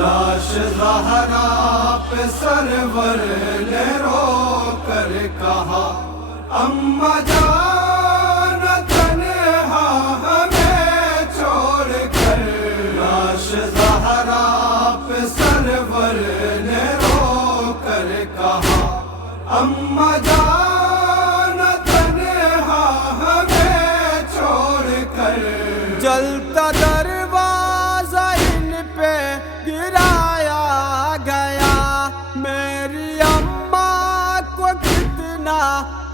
لاش زہرا پہ سرور نے رو کر کہا اماں جان تنہا ہمیں چھوڑ کر، لاش زہرا پہ سرور نے رو کر کہا اماں جان تنہا ہمیں چھوڑ کر، جلتا دروازہ ان پہ گرایا گیا، میری اماں کو کتنا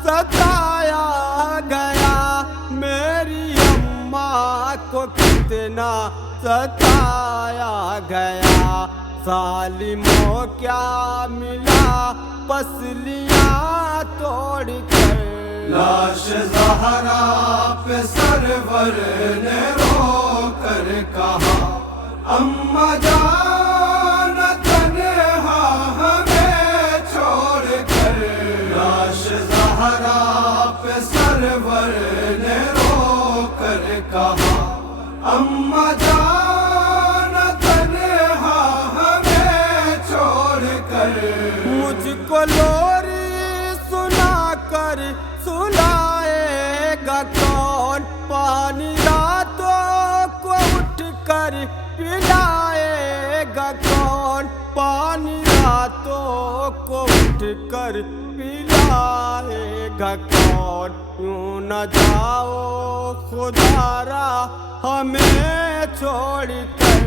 ستایا گیا، میری اماں کو کتنا ستایا گیا، ظالموں کیا ملا پسلیاں توڑ کر، لاش زہرا پہ سرور نے رو کر کہا اماں جان تنہا ہمیں چھوڑ کر، لاش زہرا پہ سرور نے رو کر کہا اماں جان تنہا ہمیں چھوڑ کر، مجھ کو لوری سنا کر سلائے گا کون، پانی راتوں کو اٹھ کر پلائے گا کون، پانی راتوں کو اٹھ کر پلائے گا کون، یوں نہ جاؤ خدا را ہمیں چھوڑ کر،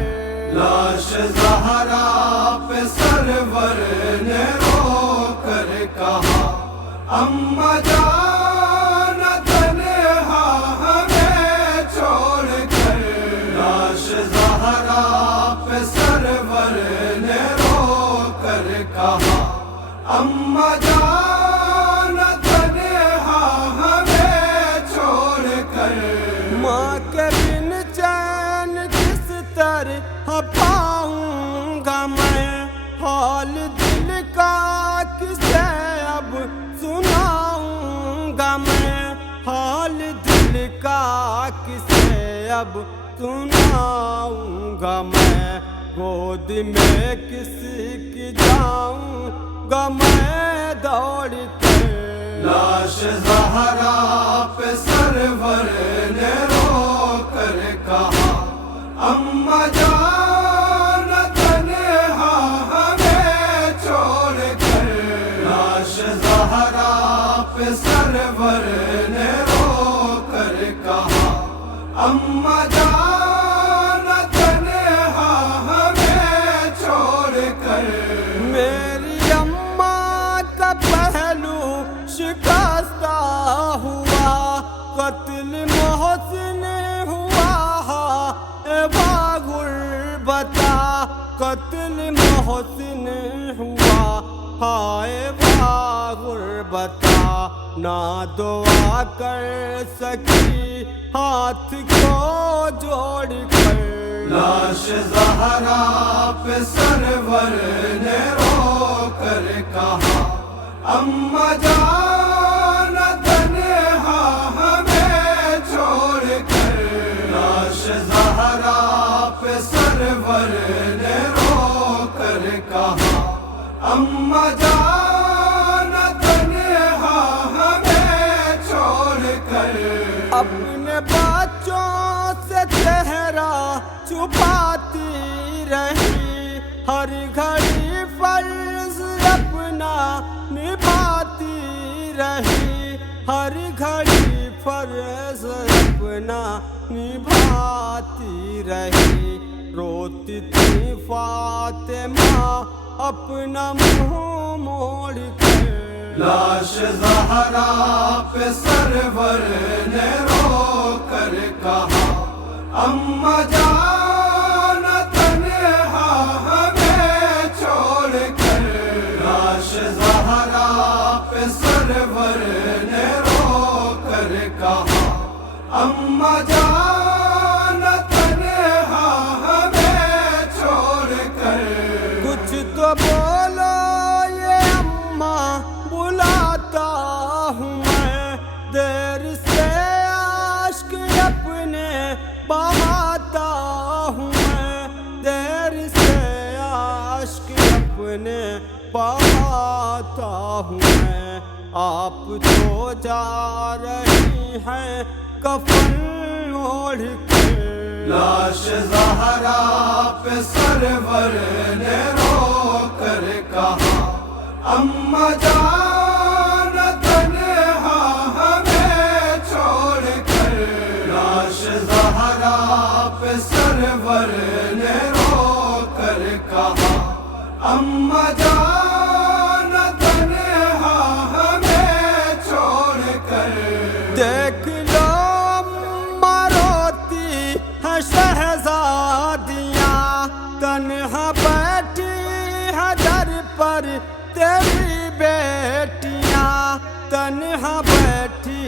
لاش زہرا پہ سرور نے رو کر کہا اماں جان تنہا ہمیں چھوڑ کر، لاش زہرا پہ سرور نے رو کر کہا اماں جان تنہا ہمیں چھوڑ کر، ماں کے بن چین کس طرح پاؤں گا میں، حال دل کا کسے اب سناؤں گا میں، حال دل کا کسے اب سناؤں گا میں، گود میں کس کی جاؤں گا میں دوڑ کر، لاش زہرا پہ سرور نے رو کر کہا اماں جان تنہا ہمیں چھوڑ کر، لاش زہرا پہ سرور نے رو کر کہا اماں جان تنہا ہمیں چھوڑ کر، میری اماں کا پہلو شکستہ ہوا، قتل محسن ہوا اے غربتا، قتل محسن ہوا ہائے غربتا، نہ دعا کر سکی ہاتھ کو جوڑ کر، لاش زہرا پہ سرور نے رو کر کہا اماں جان تنہا ہمیں چھوڑ کر، لاش زہرا پہ سرور نے رو کر کہا اماں جان تنہا ہمیں چھوڑ کر، اپنے بچوں سے چہرہ چھپاتی رہی، ہر گھڑی فرض اپنا نبھاتی رہی، ہر گھڑی فرض اپنا نبھاتی رہی، روتی تھی فاطمہ اپنا منہ موڑ کر، لاش زہرا پہ سرور نے رو کر کہا اماں جان تنہا ہمیں چھوڑ کر، لاش زہرا پہ سرور نے رو کر کہا اماں جان تنہا ہمیں چھوڑ کر، کچھ تو بولو یہ اماں بلاتا ہوں میں، دیر سے عشق اپنے بہاتا اپنے بہاتا ہوں میں، آپ تو جا رہی ہیں کفن اوڑھ کر۔ لاش زہرا پہ سرور نے رو کر کہا، اماں جان تنہا ہمیں چھوڑ کر۔ لاش زہرا پہ سرور نے رو کر کہا، اماں جان تنہا ہمیں چھوڑ کر۔ دیکھ لو مروتی ہے شہزادیاں، تنہا بیٹھی ہے در پر تیری بیٹیاں، تنہا بیٹھی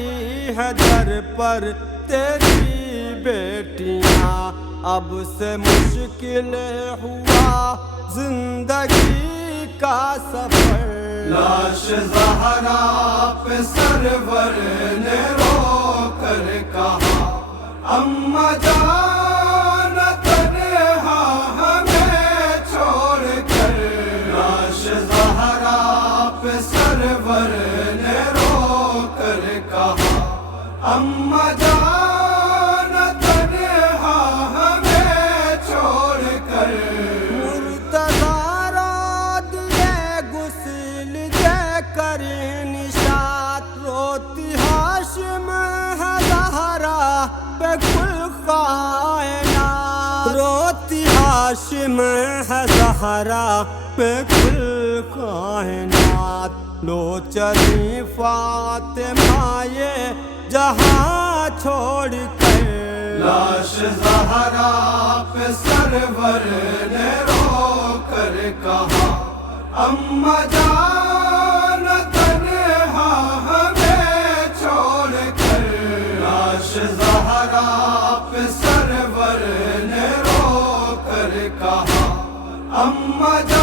ہے در پر تیری بیٹیاں۔ اب سے مشکل ہوا زندگی کا سفر۔ لاش زہرا پہ سرور نے رو کر کہا، اماں جان تنہا ہمیں چھوڑ کر۔ لاش زہرا پہ سرور نے رو کر کہا، اماں جان تنہا ہمیں چھوڑ کر۔ کر نشاط روتی ہاشم ہے زہرا پہ کل کائنات، روتی ہاشم ہے زہرا پہ کل کائنات۔ لو چلی فاطمہ یہ جہاں چھوڑ کر۔ لاش زہرا پہ سرور نے رو کر کہا، اماں جان تنہا ہمیں چھوڑ کر۔ لاش زہرا پہ سرور نے رو کر کہا، اماں جان